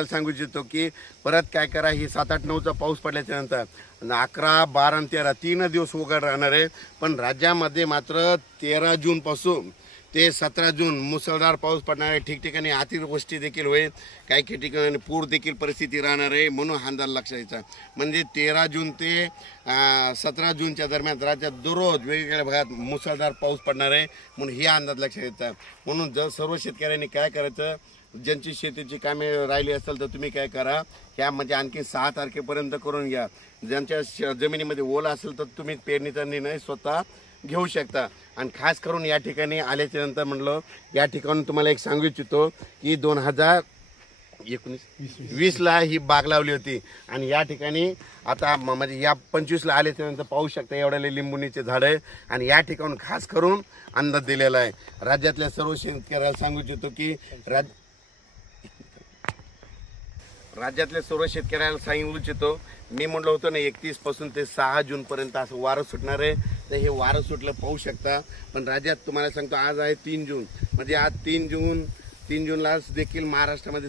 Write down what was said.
शेतकऱ्याला सांगू इच्छितो की परत काय करा ही सात आठ नऊचा पाऊस पडल्याच्या नंतर. अकरा बारा आणि तेरा तीन दिवस उघड राहणार आहे. पण राज्यामध्ये मात्र तेरा जूनपासून ते सतरा जून मुसळधार पाऊस पडणार आहे. ठिकठिकाणी अतिवृष्टी देखील होईल. काही काही ठिकाणी पूर देखील परिस्थिती राहणार आहे म्हणून हा अंदाज लक्षात यायचा म्हणजे तेरा जून ते सतरा जूनच्या दरम्यान राज्यात दररोज वेगवेगळ्या भागात मुसळधार पाऊस पडणार आहे म्हणून हे अंदाज लक्षात येतात म्हणून जर सर्व शेतकऱ्यांनी काय करायचं ज्यांची शेतीची कामे राहिली असेल तर तुम्ही काय करा ह्या म्हणजे आणखी सहा तारखेपर्यंत करून घ्या. ज्यांच्या श- जमिनीमध्ये ओला असेल तर तुम्ही पेरणीचा निर्णय स्वतः घेऊ शकता. आणि खास करून या ठिकाणी आल्याच्यानंतर म्हणलं या ठिकाणी तुम्हाला एक सांगू इच्छितो की दोन हजार एकोणीस वीसला ही बाग लावली होती. आणि या ठिकाणी आता म- म्हणजे या पंचवीसला आल्याच्यानंतर पाहू शकता एवढ्याले लिंबुनीचे झाड आहे आणि या ठिकाणून खास करून अंदाज दिलेला आहे. राज्यातल्या सर्व शेतकऱ्याला सांगू इच्छितो की राज राज्यातल्या सर्व शेतकऱ्याला सांगू इच्छितो. मी म्हणलं होतं ना एकतीसपासून ते सहा जून पर्यंत असं वारं सुटणार आहे. तर हे वारं सुटलं पाहू शकता. पण राज्यात तुम्हाला सांगतो आज आहे तीन जून. म्हणजे आज तीन जून तीन जूनलाच देखील महाराष्ट्रामध्ये